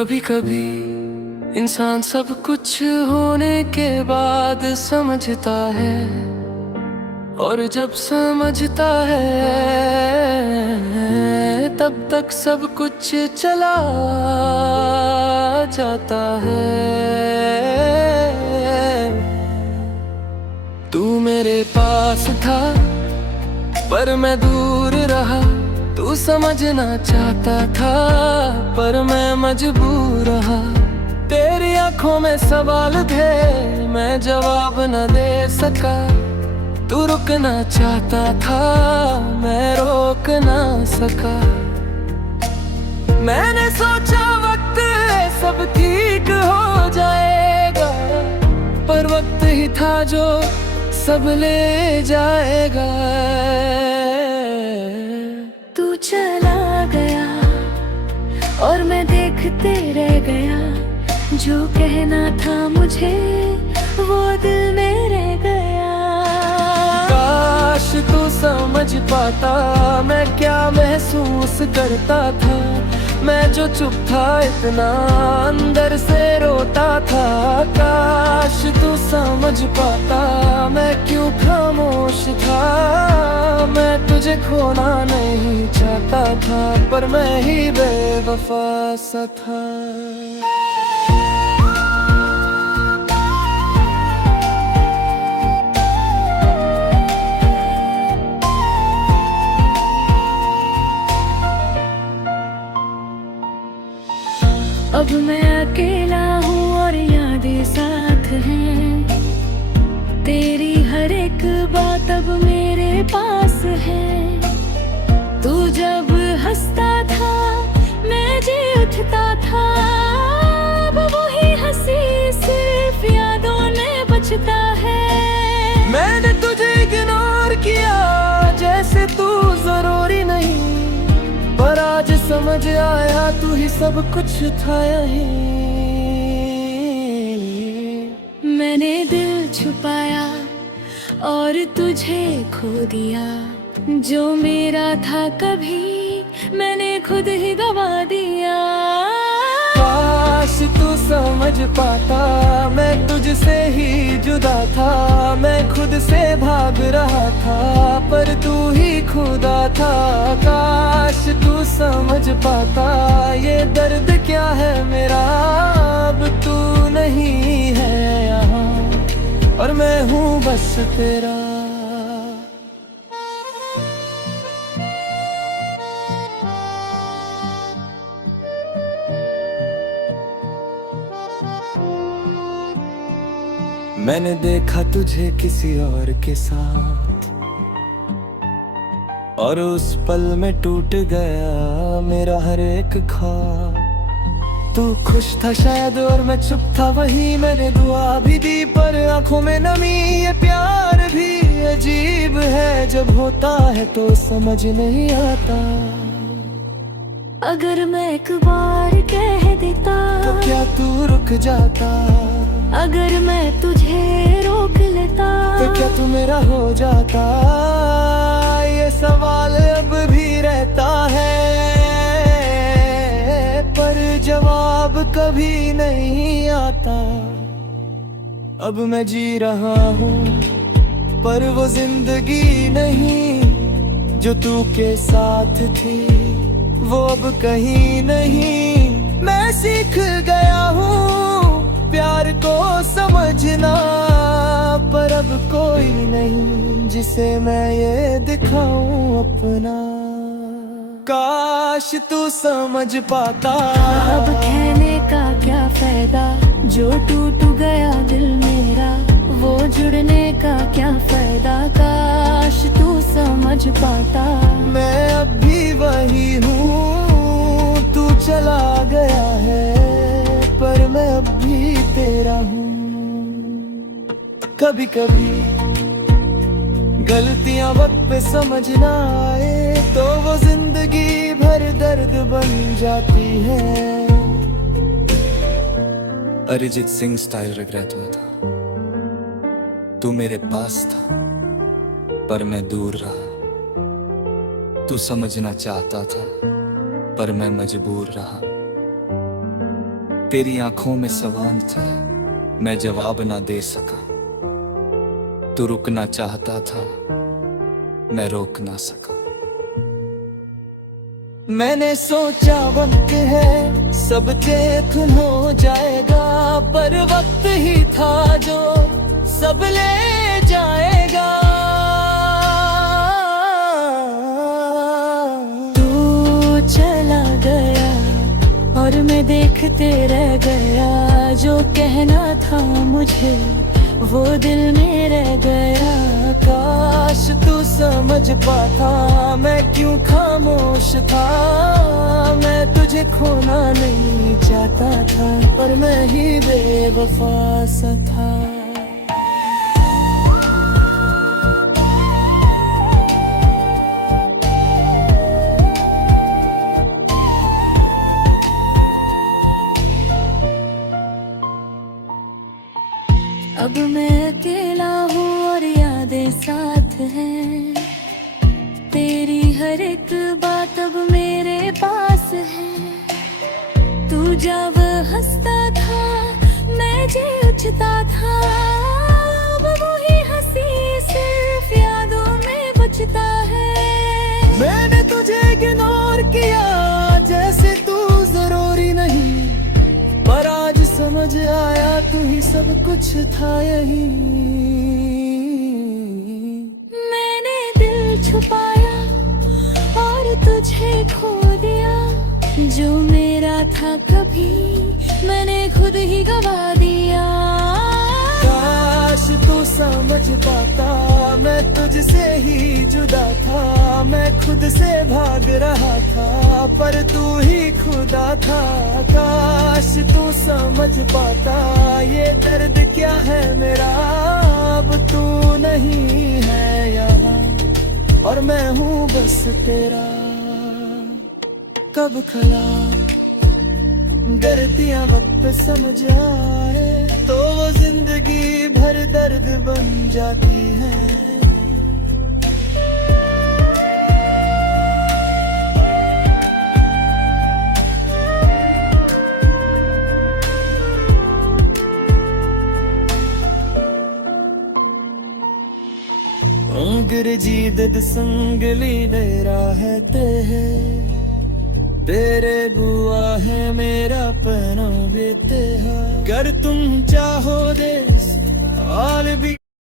कभी कभी इंसान सब कुछ होने के बाद समझता है, और जब समझता है तब तक सब कुछ चला जाता है। तू मेरे पास था पर मैं दूर रहा, तू समझना चाहता था पर मैं मजबूर रहा। तेरी आंखों में सवाल थे मैं जवाब न दे सका, तू रुकना चाहता था मैं रोक ना सका। मैंने सोचा वक्त है सब ठीक हो जाएगा, पर वक्त ही था जो सब ले जाएगा। तू चला गया और मैं देखते रह गया, जो कहना था मुझे वो दिल में रह गया। काश तू समझ पाता मैं क्या महसूस करता था, मैं जो चुप था इतना अंदर से रोता था। काश तू समझ पाता मैं क्यों खामोश था, मैं तुझे खोना नहीं चाहता था पर मैं ही बेवफा सा था। अब मैं अकेला हूँ और यादें साथ हैं, तेरी हर एक बात अब मेरे पास है। तू जब हंसता था मैं जी उठता था, अब वही हंसी सिर्फ यादों में बचता है। मैंने तुझे इग्नोर किया जैसे तू जरूरी नहीं, पर आज समझ आया तू ही सब कुछ था यहीं। मैंने दिल छुपाया और तुझे खो दिया, जो मेरा था कभी मैंने खुद ही गवा दिया। काश तू समझ पाता मैं तुझसे ही जुदा था, मैं खुद से भाग रहा था पर तू ही खुदा था। काश तू समझ पाता ये दर्द क्या है मेरा, अब तू नहीं है यहाँ और मैं हूँ बस तेरा। मैंने देखा तुझे किसी और के साथ और उस पल में टूट गया मेरा हर एक ख्वाब। तू खुश था शायद और मैं चुप था, वही मैंने दुआ भी दी पर आंखों में नमी। ये प्यार भी अजीब है, जब होता है तो समझ नहीं आता। अगर मैं एक बार कह देता तो क्या तू रुक जाता, अगर मैं तुझे रोक लेता तो क्या तू मेरा हो जाता। ये सवाल अब भी रहता है पर जवाब कभी नहीं आता। अब मैं जी रहा हूँ पर वो जिंदगी नहीं जो तू के साथ थी, वो अब कहीं नहीं। मैं सीख गया हूँ प्यार को समझना, पर अब कोई नहीं जिसे मैं ये दिखाऊं अपना। काश तू समझ पाता अब कहने का क्या फायदा, जो टूट गया दिल मेरा वो जुड़ने का क्या फायदा। काश तू समझ पाता मैं अब भी वही हूँ, तू चला गया है पर मैं अब भी तेरा हूँ। कभी कभी गलतियां वक्त पे समझ ना आए तो वो जिंदगी भर दर्द बन जाती है। अरिजीत सिंह स्टाइल रिग्रेट हुआ था, तू मेरे पास था पर मैं दूर रहा। तू समझना चाहता था पर मैं मजबूर रहा। तेरी आंखों में सवाल था, मैं जवाब ना दे सका। तू रुकना चाहता था, मैं रोक ना सका। मैंने सोचा वक्त है सब देखन हो जाएगा, पर वक्त ही था जो सब ले जाएगा। तू चला गया और मैं देखते रह गया, जो कहना था मुझे वो दिल में रह गया। काश तू समझ पाता मैं क्यों खामोश था। मैं तुझे खोना नहीं चाहता था, पर मैं ही बेवफा सा था। अब मैं अकेला हूँ और यादें साथ हैं, तेरी हर एक बात अब मेरे पास है। तू जब हंसता था मैं जी उठता था, अब वही हंसी सिर्फ यादों में बचता है। मैंने तुझे इग्नोर किया जैसे तू जरूरी नहीं, पर आज समझ आया तू ही सब कुछ था यही। मैंने दिल छुपाया और तुझे खो दिया, जो मेरा था कभी मैंने खुद ही गवा दिया। काश तू समझ पाता मैं तुझसे ही जुदा था। मैं खुद से भाग रहा था, पर तू ही खुदा था। काश तू समझ पाता ये दर्द क्या है मेरा। अब तू नहीं है यहाँ और मैं हूँ बस तेरा। कब खला गलतियां वक्त पे समझ आए, तो वो जिंदगी भर दर्द बन जाती है। अंग्रेजी संगली लेरा है तेरे बुआ है मेरा पहनो बेते कर तुम चाहो देश आल भी